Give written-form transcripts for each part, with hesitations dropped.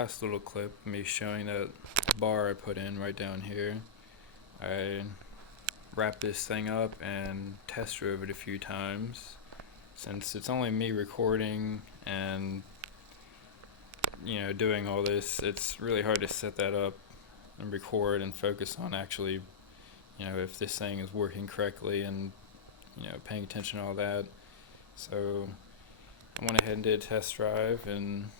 last little clip, me showing that bar I put in right down here, I wrapped this thing up and test drove it a few times. Since it's only me recording and doing all this, it's really hard to set that up and record and focus on actually if this thing is working correctly and paying attention to all that. So I went ahead and did a test drive, and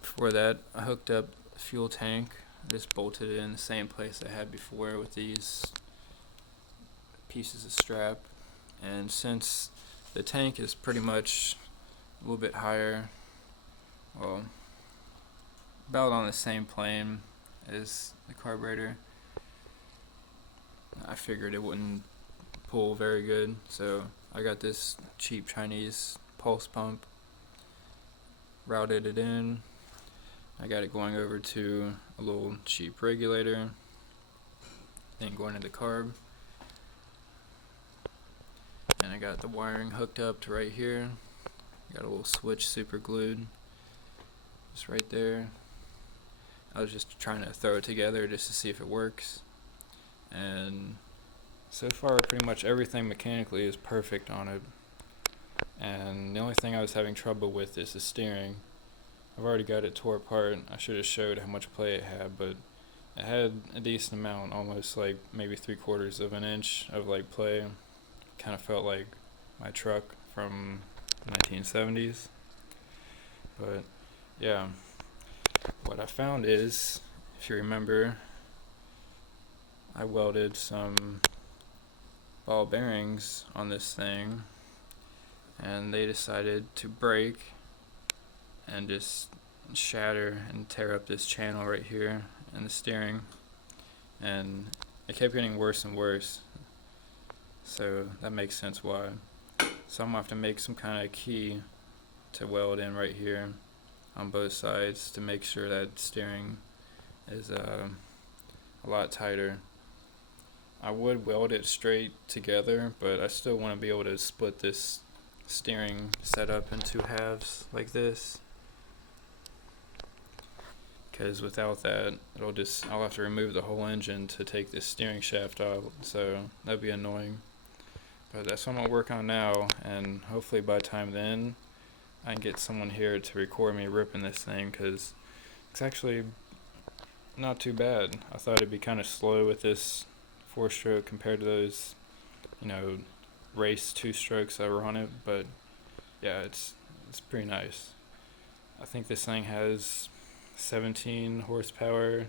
before that I hooked up a fuel tank. I just bolted it in the same place I had before with these pieces of strap, and since the tank is pretty much a little bit higher, well, about on the same plane as the carburetor, I figured it wouldn't pull very good, so I got this cheap Chinese pulse pump, routed it in. I got it going over to a little cheap regulator, then going to the carb, and I got the wiring hooked up to right here. Got a little switch super glued just right there. I was just trying to throw it together just to see if it works, and so far pretty much everything mechanically is perfect on it, and the only thing I was having trouble with is the steering. I've already got it tore apart. I should have showed how much play it had, but it had a decent amount, almost like maybe 3/4 of an inch of like play. Kind of felt like my truck from 1970s. But yeah, what I found is, if you remember, I welded some ball bearings on this thing, and they decided to break and just shatter and tear up this channel right here in the steering, and it kept getting worse and worse, so that makes sense why. So I'm gonna have to make some kind of key to weld in right here on both sides to make sure that steering is a lot tighter. I would weld it straight together, but I still want to be able to split this steering setup into halves like this, because without that I'll have to remove the whole engine to take this steering shaft out, so that'd be annoying. But that's what I'm gonna work on now, and hopefully by the time then I can get someone here to record me ripping this thing, because it's actually not too bad. I thought it'd be kind of slow with this 4-stroke compared to those race 2-strokes that were on it, but yeah, it's pretty nice. I think this thing has 17 horsepower,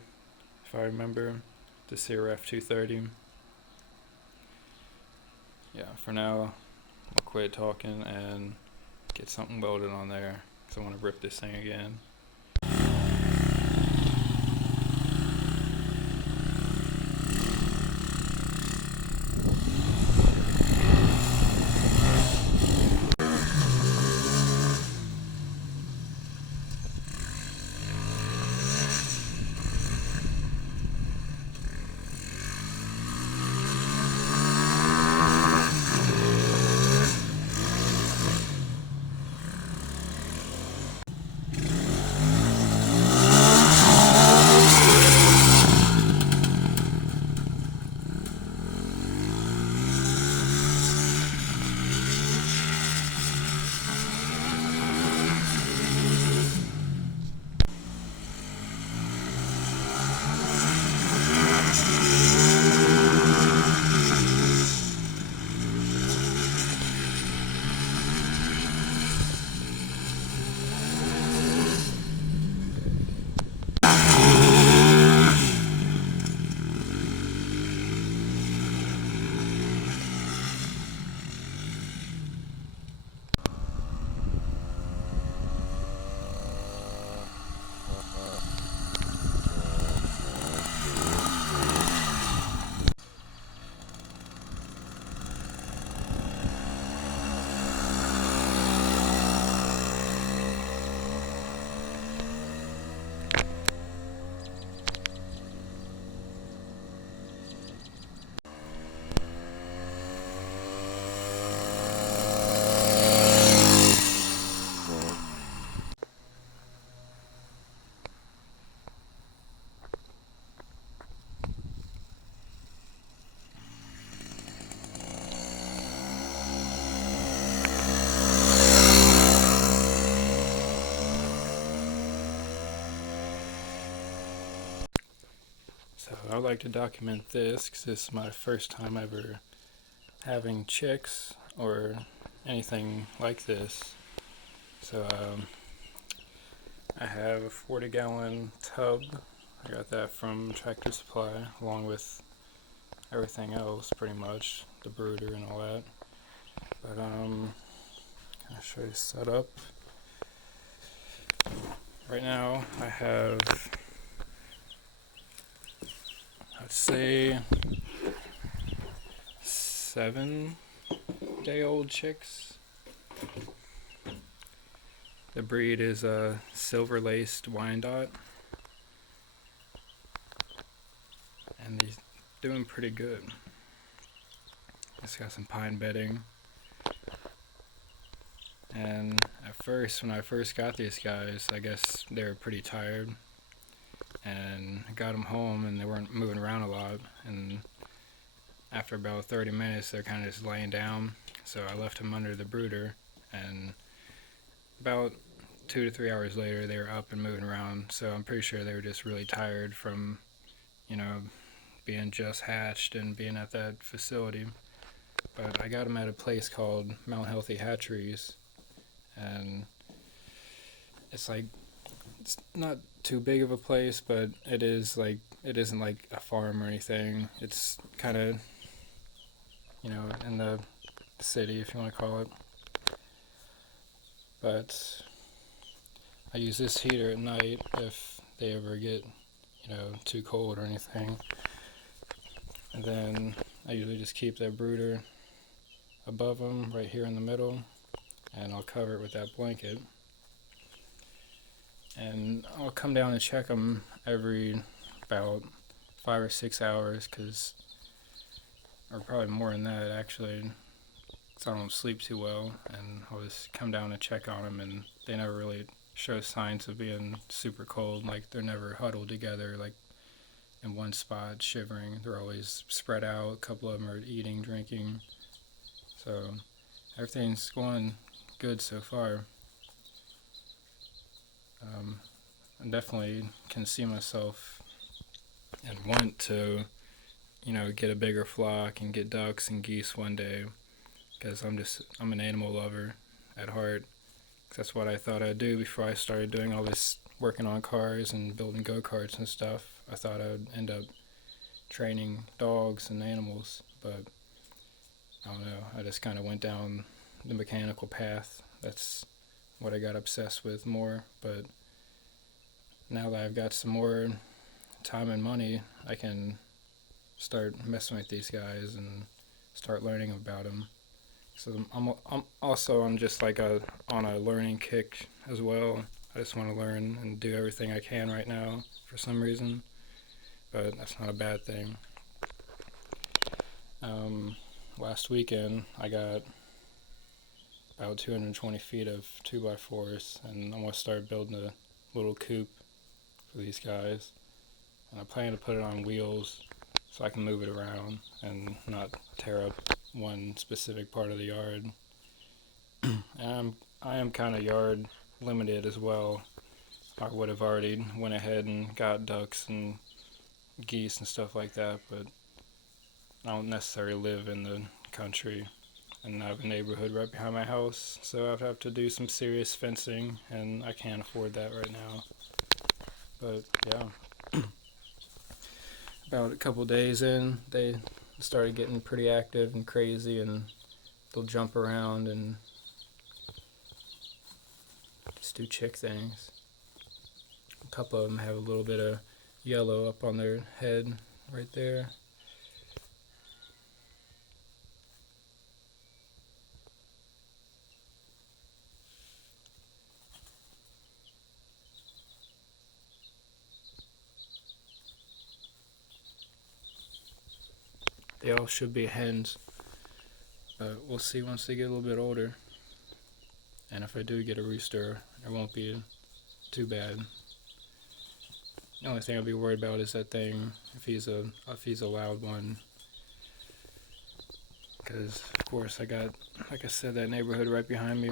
if I remember, the Crf230. Yeah, for now, I'll quit talking and get something welded on there, because I want to rip this thing again. I would like to document this because this is my first time ever having chicks or anything like this. So I have a 40-gallon tub. I got that from Tractor Supply along with everything else, pretty much, the brooder and all that. But I'll show you setup. Right now I have, I'd say, 7-day-old chicks. The breed is a silver-laced Wyandotte, and he's doing pretty good. It's got some pine bedding. And at first, when I first got these guys, I guess they were pretty tired, and I got them home and they weren't moving around a lot, and after about 30 minutes they're kind of just laying down, so I left them under the brooder, and about 2 to 3 hours later they were up and moving around. So I'm pretty sure they were just really tired from, being just hatched and being at that facility. But I got them at a place called Mount Healthy Hatcheries, and it's not too big of a place, but it isn't like a farm or anything. It's kind of, in the city, if you want to call it. But I use this heater at night if they ever get, too cold or anything. And then I usually just keep that brooder above them right here in the middle, and I'll cover it with that blanket. And I'll come down and check them every about 5 or 6 hours, or probably more than that actually, because I don't sleep too well, and I'll just come down and check on them, and they never really show signs of being super cold. Like, they're never huddled together like in one spot shivering. They're always spread out. A couple of them are eating, drinking, so everything's going good so far. I definitely can see myself and want to, get a bigger flock and get ducks and geese one day, because I'm an animal lover at heart. That's what I thought I'd do before I started doing all this working on cars and building go-karts and stuff. I thought I would end up training dogs and animals, but I don't know, I just kind of went down the mechanical path. That's what I got obsessed with more. But now that I've got some more time and money, I can start messing with these guys and start learning about them. So I'm also on just on a learning kick as well. I just want to learn and do everything I can right now for some reason, but that's not a bad thing. Last weekend I got about 220 feet of 2x4s, and I'm going to start building a little coop for these guys. And I plan to put it on wheels so I can move it around and not tear up one specific part of the yard. And I am kind of yard limited as well. I would have already went ahead and got ducks and geese and stuff like that, but I don't necessarily live in the country, and I have a neighborhood right behind my house, so I'd have to do some serious fencing, and I can't afford that right now. But yeah, about a couple days in, they started getting pretty active and crazy, and they'll jump around and just do chick things. A couple of them have a little bit of yellow up on their head right there. They all should be hens, but we'll see once they get a little bit older. And if I do get a rooster, it won't be too bad. The only thing I'll be worried about is that thing, if he's a loud one. Because, of course, I got, like I said, that neighborhood right behind me.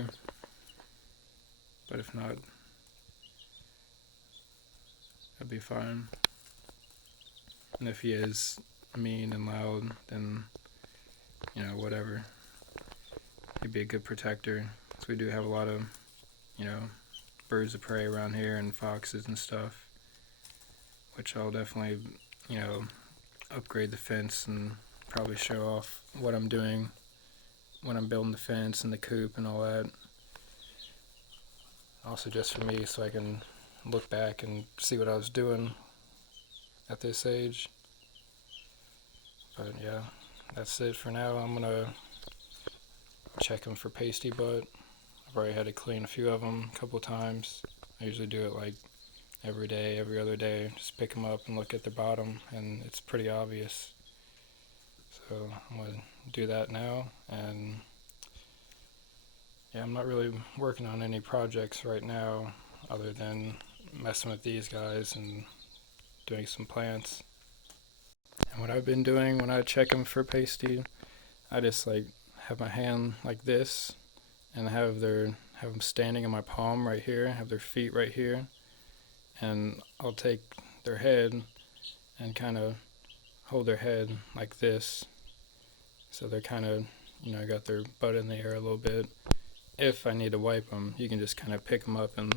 But if not, I'd be fine. And if he is mean and loud, then, you know, whatever. He'd be a good protector. So we do have a lot of, you know, birds of prey around here and foxes and stuff, which I'll definitely, you know, upgrade the fence and probably show off what I'm doing when I'm building the fence and the coop and all that. Also just for me, so I can look back and see what I was doing at this age. But yeah, that's it for now. I'm gonna check them for pasty butt. I've already had to clean a few of them a couple times. I usually do it like every day, every other day. Just pick them up and look at the bottom, and it's pretty obvious. So I'm gonna do that now. And yeah, I'm not really working on any projects right now other than messing with these guys and doing some plants. And what I've been doing when I check them for pasty, I just like have my hand like this and have them standing in my palm right here, have their feet right here, and I'll take their head and kind of hold their head like this, so they're kind of, you know, got their butt in the air a little bit. If I need to wipe them, you can just kind of pick them up and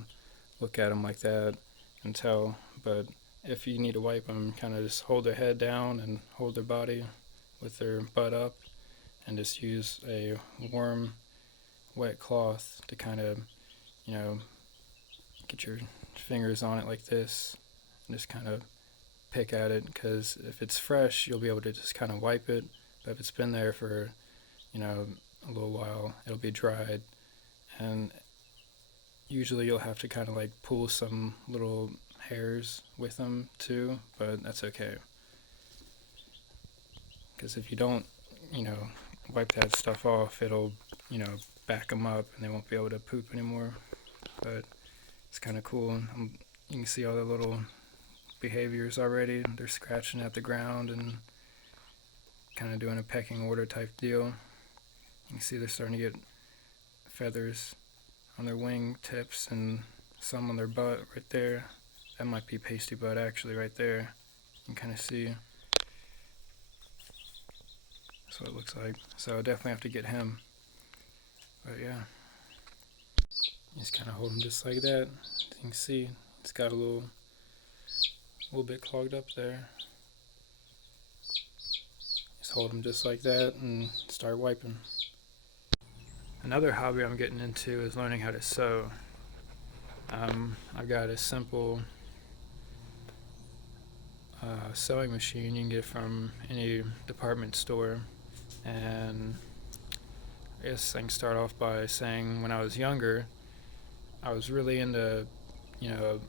look at them like that and tell. But if you need to wipe them, kind of just hold their head down and hold their body with their butt up, and just use a warm, wet cloth to kind of, you know, get your fingers on it like this and just kind of pick at it, because if it's fresh, you'll be able to just kind of wipe it. But if it's been there for, you know, a little while, it'll be dried, and usually you'll have to kind of like pull some little hairs with them too, but that's okay, because if you don't, you know, wipe that stuff off, it'll, you know, back them up and they won't be able to poop anymore. But it's kind of cool. You can see all the little behaviors already. They're scratching at the ground and kind of doing a pecking order type deal. You can see they're starting to get feathers on their wing tips and some on their butt right there. That might be pasty butt actually right there. You can kind of see. That's what it looks like. So I definitely have to get him. But yeah, you just kind of hold him just like that. As you can see, it's got a little bit clogged up there. Just hold him just like that and start wiping. Another hobby I'm getting into is learning how to sew. I've got a simple sewing machine you can get from any department store, and I guess I can start off by saying when I was younger, I was really into, you know,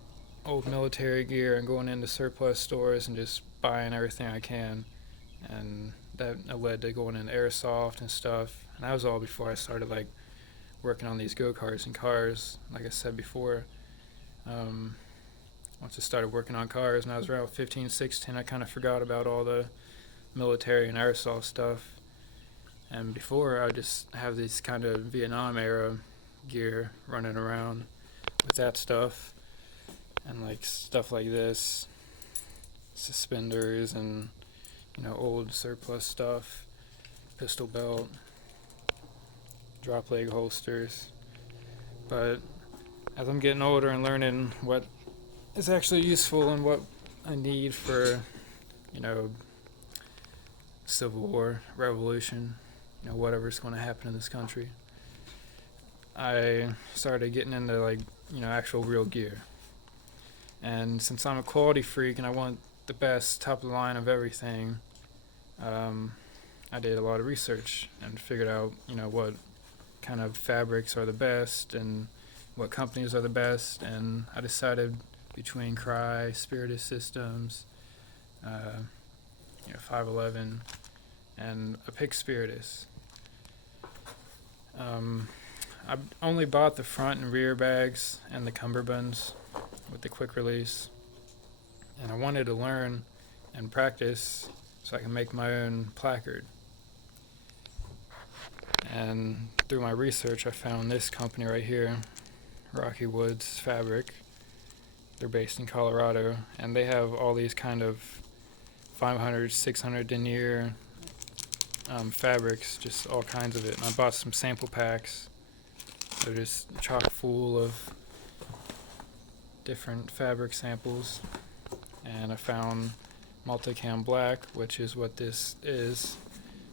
old military gear and going into surplus stores and just buying everything I can, and that led to going into airsoft and stuff. And that was all before I started like working on these go-karts and cars. Like I said before, once I started working on cars and I was around 15, 16, I kind of forgot about all the military and airsoft stuff. And before, I just have this kind of Vietnam era gear running around with that stuff, and like stuff like this, suspenders and, you know, old surplus stuff, pistol belt, drop leg holsters. But as I'm getting older and learning what is actually useful and what I need for, you know, Civil War, revolution, you know, whatever's going to happen in this country, I started getting into like, you know, actual real gear. And since I'm a quality freak and I want the best top of the line of everything, I did a lot of research and figured out, you know, what kind of fabrics are the best and what companies are the best, and I decided between Cry, Spiritus Systems, you know, 511, and I picked Spiritus. I only bought the front and rear bags and the cummerbunds with the quick release, and I wanted to learn and practice so I can make my own placard. And through my research, I found this company right here, Rocky Woods Fabric. They're based in Colorado, and they have all these kind of 500, 600 denier fabrics, just all kinds of it. And I bought some sample packs. They're just chock full of different fabric samples. And I found multicam black, which is what this is.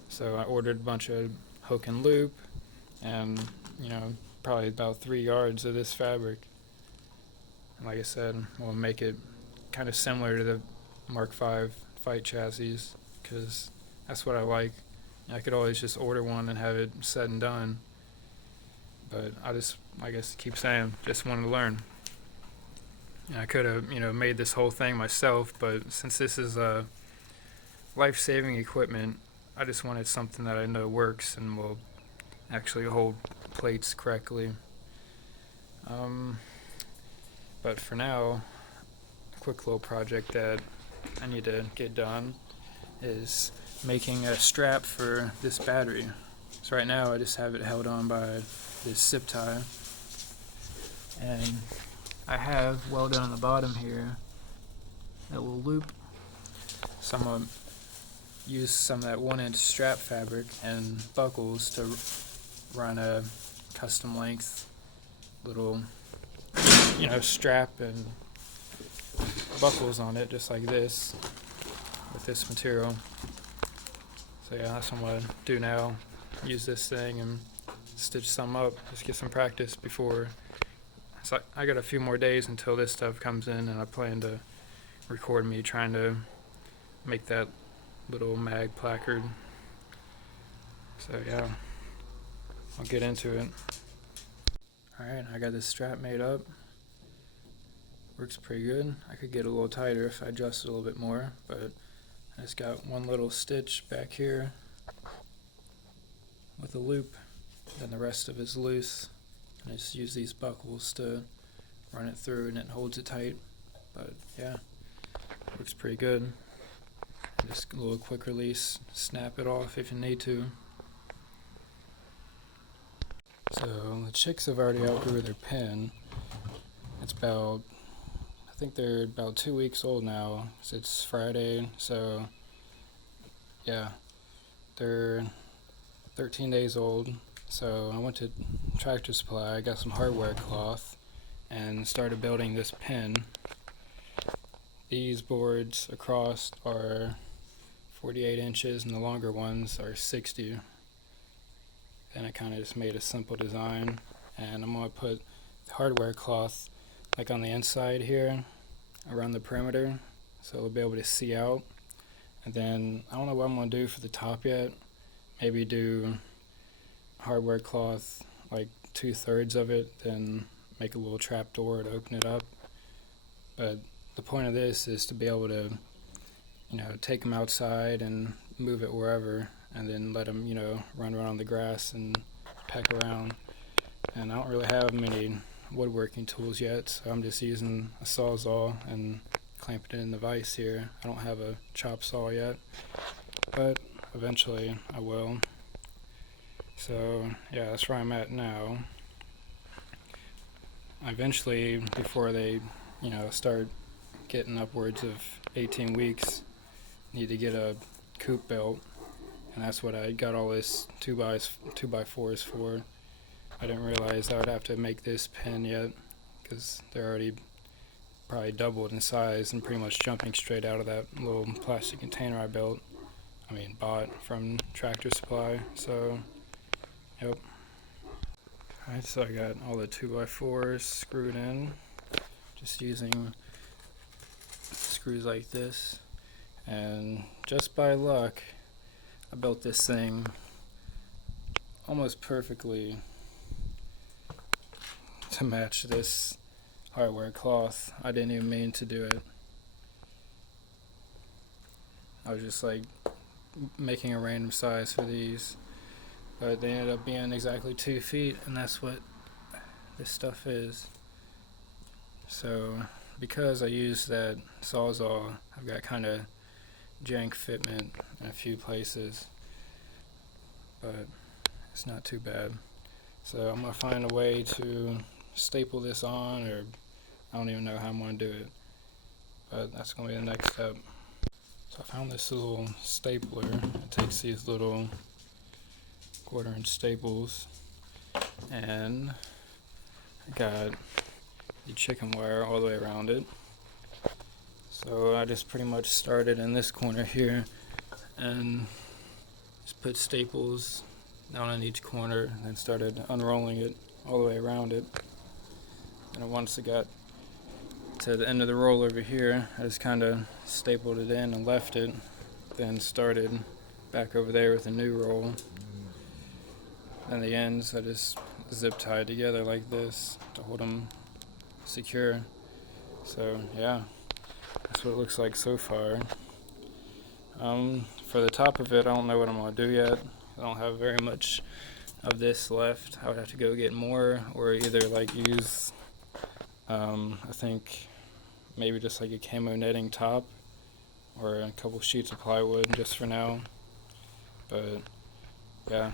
So I ordered a bunch of hook and loop and, probably about 3 yards of this fabric. And like I said, we'll make it kind of similar to the Mark V fight chassis, because that's what I like. I could always just order one and have it said and done, but I guess keep saying, just wanted to learn. And I could have, made this whole thing myself, but since this is life-saving equipment, I just wanted something that I know works and will actually hold plates correctly. But for now, a quick little project that I need to get done is making a strap for this battery. So right now I just have it held on by this zip tie, and I have welded on the bottom here that little loop. So I'm going to use some of that 1-inch strap fabric and buckles to run a custom length little strap and buckles on it, just like this, with this material. So yeah, that's what I'm gonna do now. Use this thing and stitch some up, just get some practice before. So I got a few more days until this stuff comes in, and I plan to record me trying to make that little mag placard. So yeah, I'll get into it. Alright, I got this strap made up. Works pretty good. I could get a little tighter if I adjust it a little bit more, but I just got one little stitch back here with a loop, then the rest of it's loose. And I just use these buckles to run it through, and it holds it tight. But yeah, works pretty good. Just a little quick release, snap it off if you need to. So the chicks have already outgrew their pin. It's about, I think they're about 2 weeks old now, 'cause it's Friday, so yeah, they're 13 days old. So I went to Tractor Supply, I got some hardware cloth, and started building this pin. These boards across are 48 inches, and the longer ones are 60. And I kind of just made a simple design, and I'm going to put the hardware cloth like on the inside here around the perimeter, so it'll be able to see out. And then I don't know what I'm going to do for the top yet. Maybe do hardware cloth like 2/3 of it, then make a little trap door to open it up. But the point of this is to be able to take them outside and move it wherever, and then let them run around the grass and peck around. And I don't really have many woodworking tools yet, so I'm just using a sawzall and clamping it in the vise here. I don't have a chop saw yet, but eventually I will. So yeah, that's where I'm at now. Eventually, before they start getting upwards of 18 weeks, need to get a coop built, and that's what I got all this 2x4s for. I didn't realize I would have to make this pin yet, because they're already probably doubled in size and pretty much jumping straight out of that little plastic container I bought from Tractor Supply. So yep. Alright, so I got all the 2x4s screwed in, just using screws like this, and just by luck I built this thing almost perfectly to match this hardware cloth. I didn't even mean to do it. I was just like making a random size for these, but they ended up being exactly 2 feet, and that's what this stuff is. So because I used that sawzall, I've got kind of jank fitment in a few places, but it's not too bad. So I'm gonna find a way to staple this on, or I don't even know how I'm gonna do it, but that's gonna be the next step. So I found this little stapler. It takes these little 1/4-inch staples, and I got the chicken wire all the way around it. So I just pretty much started in this corner here and just put staples down in each corner and then started unrolling it all the way around it. And once it got to the end of the roll over here, I just kind of stapled it in and left it, then started back over there with a new roll. And the ends I just zip tied together like this to hold them secure. So yeah, that's what it looks like so far. For the top of it, I don't know what I'm going to do yet. I don't have very much of this left. I would have to go get more, or either like use I think maybe just like a camo netting top or a couple sheets of plywood just for now. But yeah,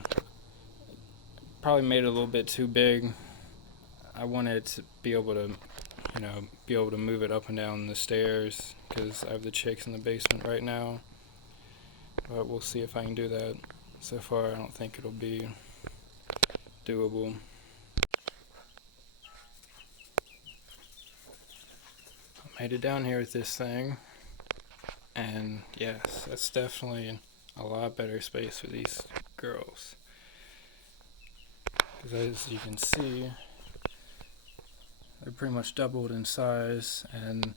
probably made it a little bit too big. I wanted to be able to, move it up and down the stairs because I have the chicks in the basement right now. But we'll see if I can do that. So far, I don't think it'll be doable. I made it down here with this thing, and yes, that's definitely a lot better space for these girls. Because as you can see, they're pretty much doubled in size, and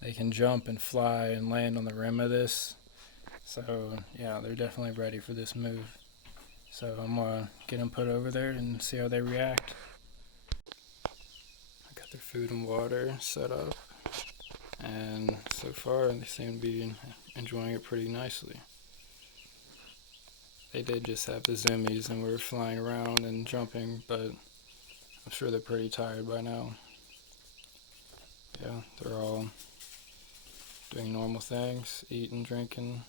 they can jump and fly and land on the rim of this. So yeah, they're definitely ready for this move. So I'm gonna get them put over there and see how they react. I got their food and water set up, and so far they seem to be enjoying it pretty nicely. They did just have the zoomies and were flying around and jumping, but I'm sure they're pretty tired by now. Yeah, they're all doing normal things, eating, drinking.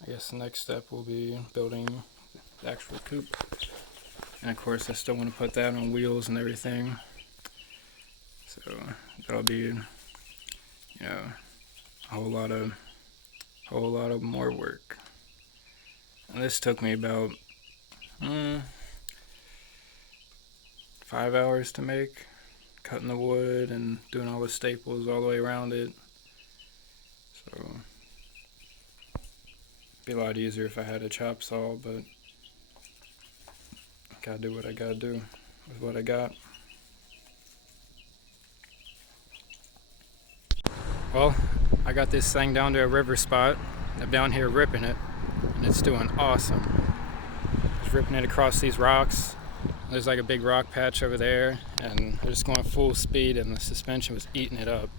I guess the next step will be building the actual coop. And of course I still want to put that on wheels and everything. So that'll be, a whole lot of more work. And this took me about 5 hours to make, cutting the wood and doing all the staples all the way around it. So it'd be a lot easier if I had a chop saw, but I gotta do what I gotta do with what I got. Well, I got this thing down to a river spot. I'm down here ripping it, and it's doing awesome. Just ripping it across these rocks. There's like a big rock patch over there, and I'm just going full speed, and the suspension was eating it up.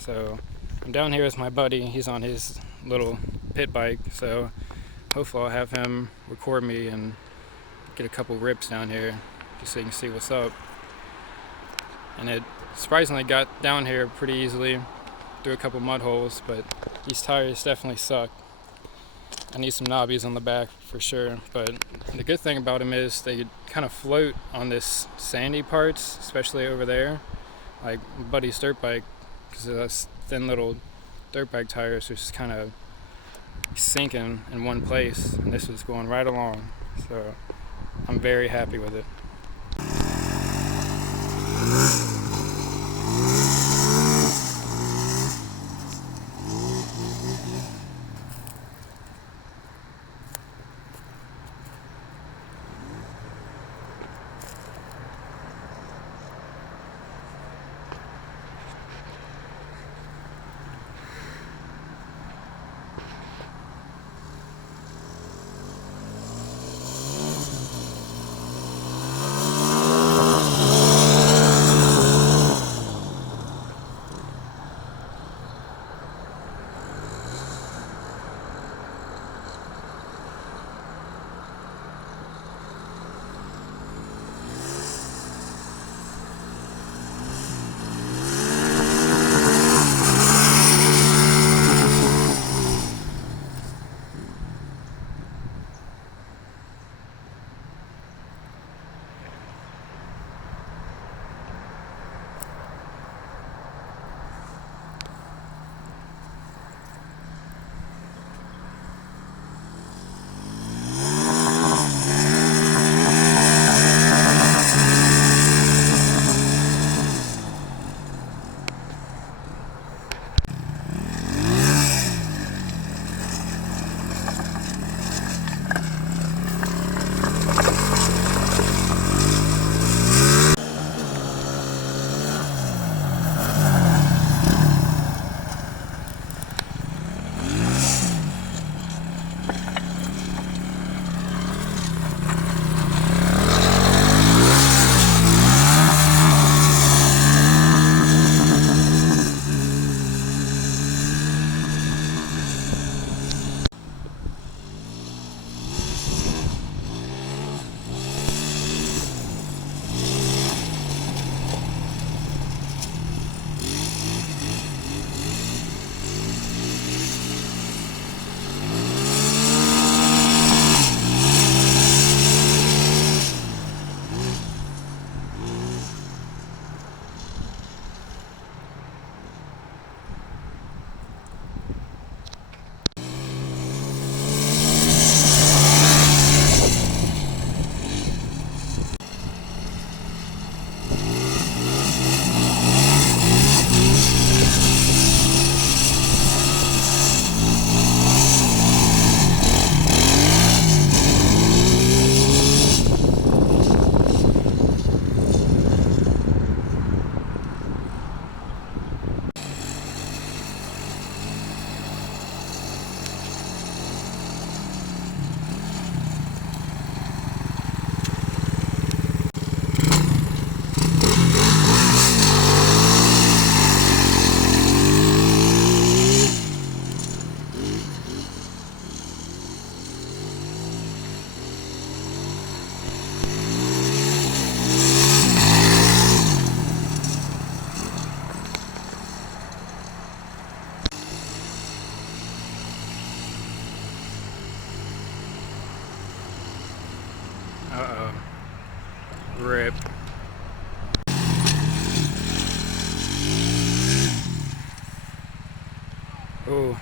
So I'm down here with my buddy. He's on his little pit bike, so hopefully I'll have him record me and get a couple rips down here just so you can see what's up. And it surprisingly got down here pretty easily through a couple mud holes, but these tires definitely suck. I need some knobbies on the back for sure, but the good thing about them is they kind of float on this sandy parts, especially over there, like Buddy's dirt bike, because those thin little dirt bike tires are just kind of sinking in one place, and this was going right along, so I'm very happy with it. Rip. Ooh.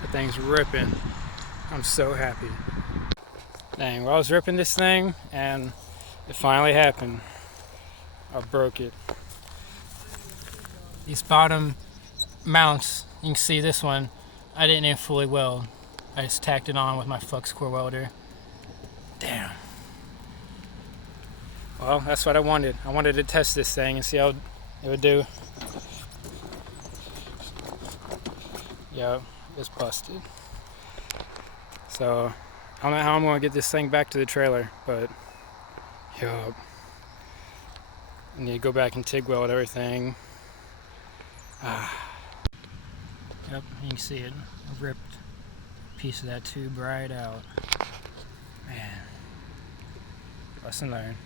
That thing's ripping. I'm so happy. Dang, well, I was ripping this thing and it finally happened. I broke it. These bottom mounts, you can see this one, I didn't even fully weld. I just tacked it on with my flux core welder. Damn. Well, that's what I wanted. I wanted to test this thing and see how it would do. Yep, it's busted. So, I don't know how I'm going to get this thing back to the trailer, but yup. I need to go back and TIG weld everything. Yep, you can see it. I ripped a piece of that tube right out. Man, lesson learned.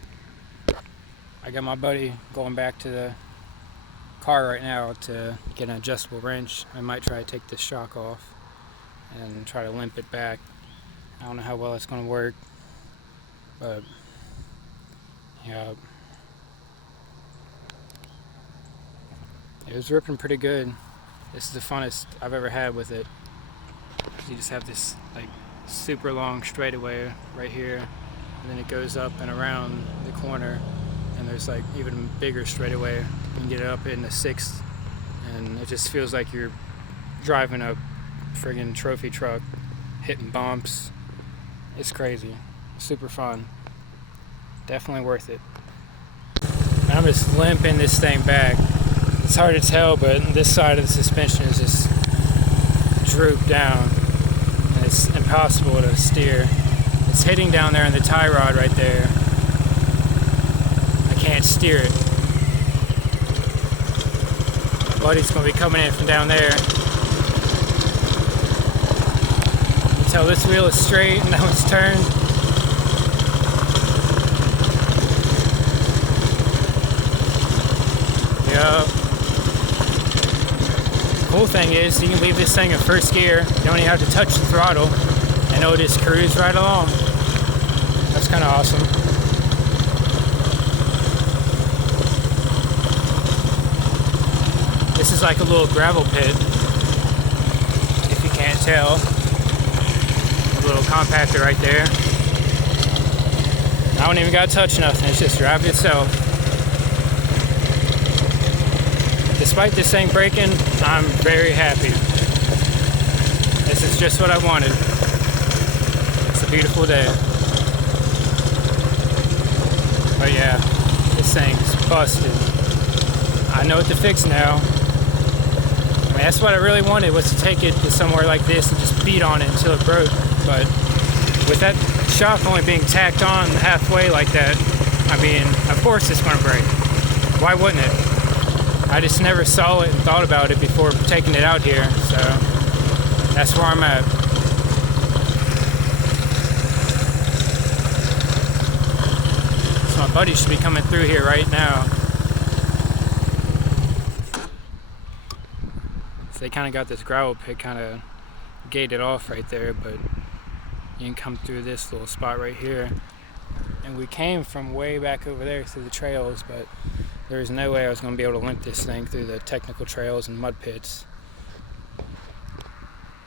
I got my buddy going back to the car right now to get an adjustable wrench. I might try to take this shock off and try to limp it back. I don't know how well it's going to work, but yeah, it was ripping pretty good. This is the funnest I've ever had with it. You just have this like super long straightaway right here, and then it goes up and around the corner, and there's like even bigger straightaway. You can get it up in the 6th, and it just feels like you're driving a friggin' trophy truck, hitting bumps. It's crazy. Super fun. Definitely worth it. And I'm just limping this thing back. It's hard to tell, but this side of the suspension is just drooped down, and it's impossible to steer. It's hitting down there in the tie rod right there. I can't steer it. My buddy's going to be coming in from down there. Tell this wheel is straight and that one's turned. Yup. Cool thing is you can leave this thing in first gear. You don't even have to touch the throttle and it'll just cruise right along. That's kind of awesome. This is like a little gravel pit, if you can't tell. Little compactor right there. I don't even got to touch nothing, it's just driving itself. Despite this thing breaking, I'm very happy. This is just what I wanted. It's a beautiful day. But yeah, this thing's busted. I know what to fix now. I mean, that's what I really wanted, was to take it to somewhere like this and just beat on it until it broke. But with that shock only being tacked on halfway like that, I mean, of course it's going to break. Why wouldn't it? I just never saw it and thought about it before taking it out here, so that's where I'm at. So my buddy should be coming through here right now. So they kind of got this gravel pit kind of gated off right there, but you can come through this little spot right here. And we came from way back over there through the trails, but there was no way I was going to be able to limp this thing through the technical trails and mud pits.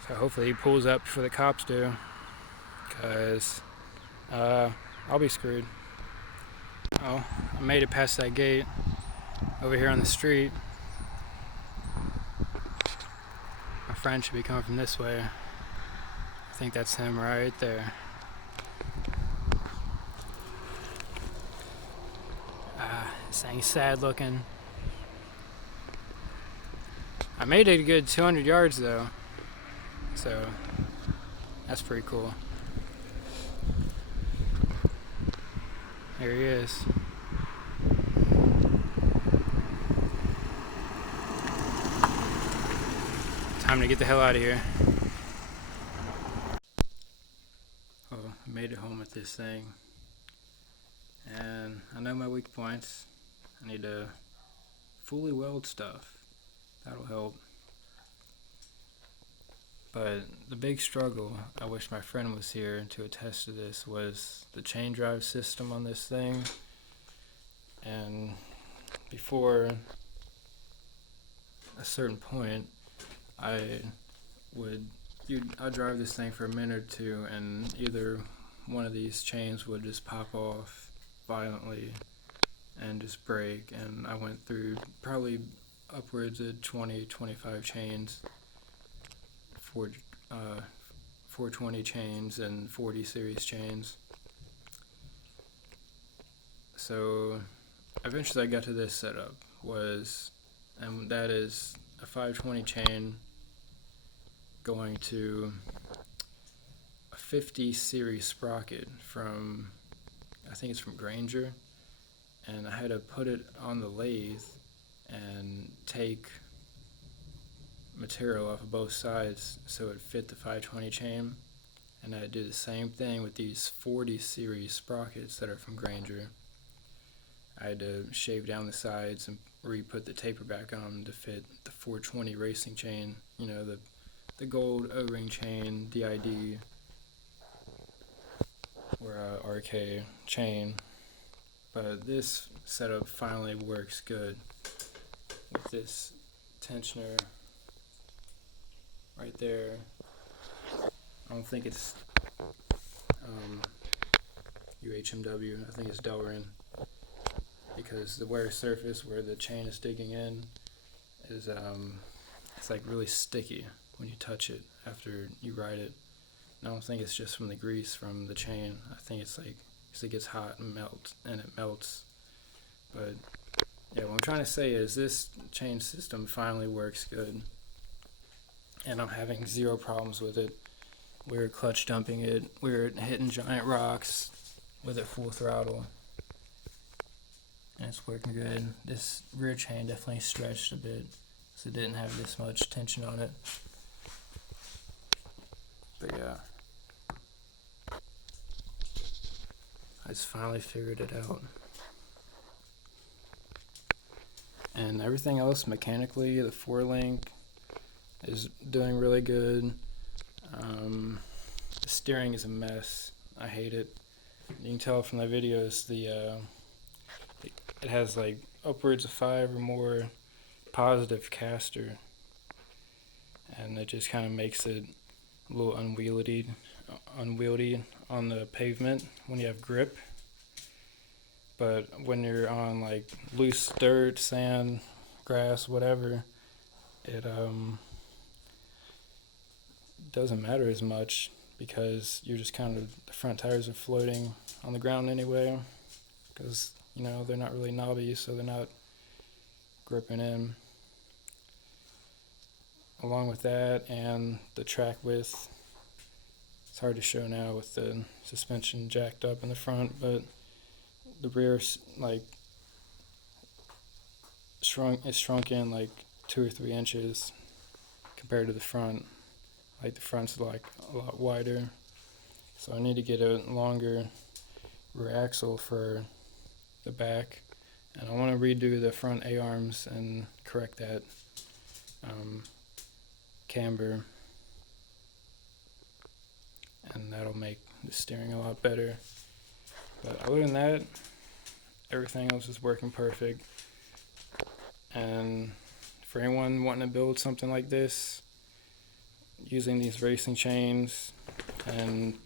So hopefully he pulls up before the cops do, because I'll be screwed. Oh, I made it past that gate over here on the street. My friend should be coming from this way. I think that's him right there. This thing's sad looking. I made it a good 200 yards though, so that's pretty cool. There he is. Time to get the hell out of here. this thing. And I know my weak points. I need to fully weld stuff. That'll help. But the big struggle, I wish my friend was here to attest to this, was the chain drive system on this thing. And before a certain point, I'd drive this thing for a minute or two, and either one of these chains would just pop off violently and just break. And I went through probably upwards of 20-25 chains, 420 chains and 40 series chains. So eventually I got to this setup, and that is a 520 chain going to a 50 series sprocket from, I think it's from Grainger, and I had to put it on the lathe and take material off of both sides so it fit the 520 chain. And I do the same thing with these 40 series sprockets that are from Grainger. I had to shave down the sides and re-put the taper back on them to fit the 420 racing chain, you know, the gold O-ring chain, DID, or RK chain. But this setup finally works good with this tensioner right there. I don't think it's UHMW, I think it's Delrin, because the wear surface where the chain is digging in is it's like really sticky when you touch it after you ride it. And I don't think it's just from the grease from the chain. I think it's like because it gets hot and it melts. But yeah, what I'm trying to say is this chain system finally works good, and I'm having zero problems with it. We're clutch dumping it. We're hitting giant rocks with it full throttle, and it's working good. This rear chain definitely stretched a bit, so it didn't have this much tension on it. But yeah, I just finally figured it out. And everything else mechanically, the 4-link is doing really good. The steering is a mess. I hate it. You can tell from the videos, it has like upwards of 5 or more positive caster, and it just kind of makes it a little unwieldy on the pavement when you have grip. But when you're on like loose dirt, sand, grass, whatever, it doesn't matter as much, because you're just kind of, the front tires are floating on the ground anyway, because, you know, they're not really knobby, so they're not gripping in. Along with that and the track width, it's hard to show now with the suspension jacked up in the front, but the rear like shrunk in like 2 or 3 inches compared to the front. Like the front's like a lot wider, so I need to get a longer rear axle for the back, and I want to redo the front A-arms and correct that camber, and that'll make the steering a lot better. But other than that, everything else is working perfect. And for anyone wanting to build something like this using these racing chains and,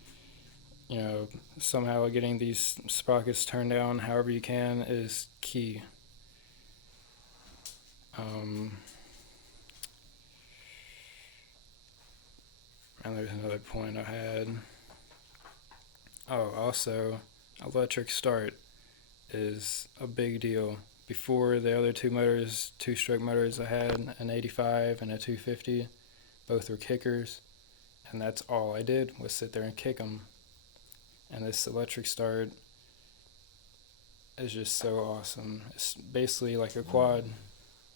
you know, somehow getting these sprockets turned down however you can is key. And there's another point I had. Oh, also, electric start is a big deal. Before, the other 2 motors, 2-stroke motors I had, an 85 and a 250, both were kickers, and that's all I did was sit there and kick them. And this electric start is just so awesome. It's basically like a quad.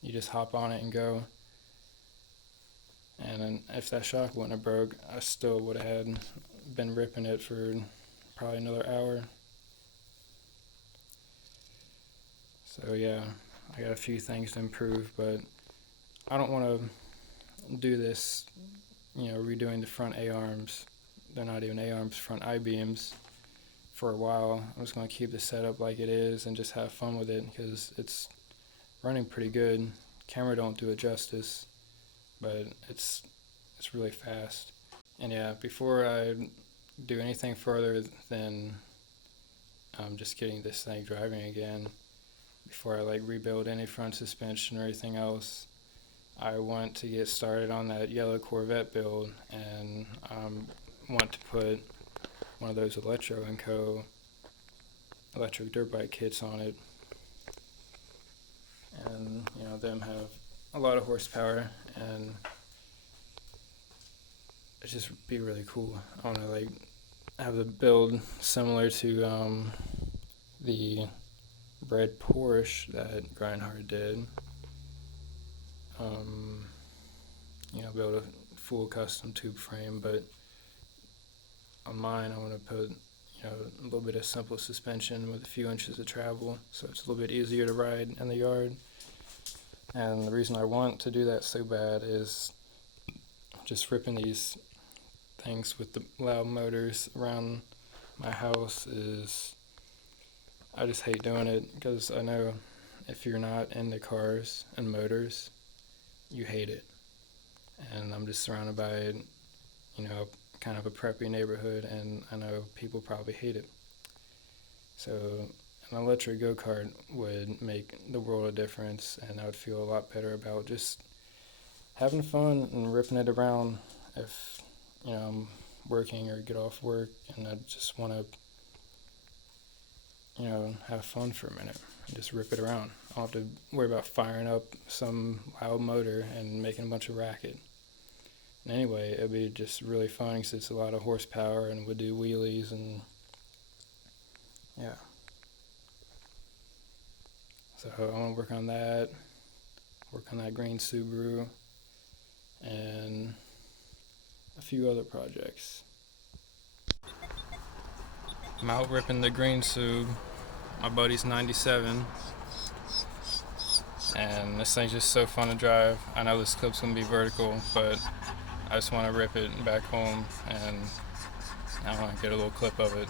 You just hop on it and go. And then if that shock wouldn't have broke, I still would have been ripping it for probably another hour. So yeah, I got a few things to improve, but I don't want to do this, redoing the front A-arms. They're not even A-arms, front I-beams for a while. I'm just going to keep the setup like it is and just have fun with it because it's running pretty good. Camera don't do it justice, but it's really fast. And yeah, before I do anything further than just getting this thing driving again, before I rebuild any front suspension or anything else, I want to get started on that yellow Corvette build, and want to put one of those Electro & Co. electric dirt bike kits on it, and them have a lot of horsepower, and it just be really cool. I want to have the build similar to the red Porsche that Grindhard did. Build a full custom tube frame, but on mine I want to put a little bit of simple suspension with a few inches of travel, so it's a little bit easier to ride in the yard. And the reason I want to do that so bad is just ripping these things with the loud motors around my house is, I just hate doing it, because I know if you're not into cars and motors, you hate it. And I'm just surrounded by, kind of a preppy neighborhood, and I know people probably hate it. So an electric go-kart would make the world of difference, and I would feel a lot better about just having fun and ripping it around if, I'm working or get off work and I just want to, have fun for a minute and just rip it around. I don't have to worry about firing up some loud motor and making a bunch of racket. And anyway, it'd be just really fun because it's a lot of horsepower and would do wheelies, and yeah. So I want to work on that green Subaru, and a few other projects. I'm out ripping the green Sub. My buddy's 97. And this thing's just so fun to drive. I know this clip's going to be vertical, but I just want to rip it back home, and I want to get a little clip of it.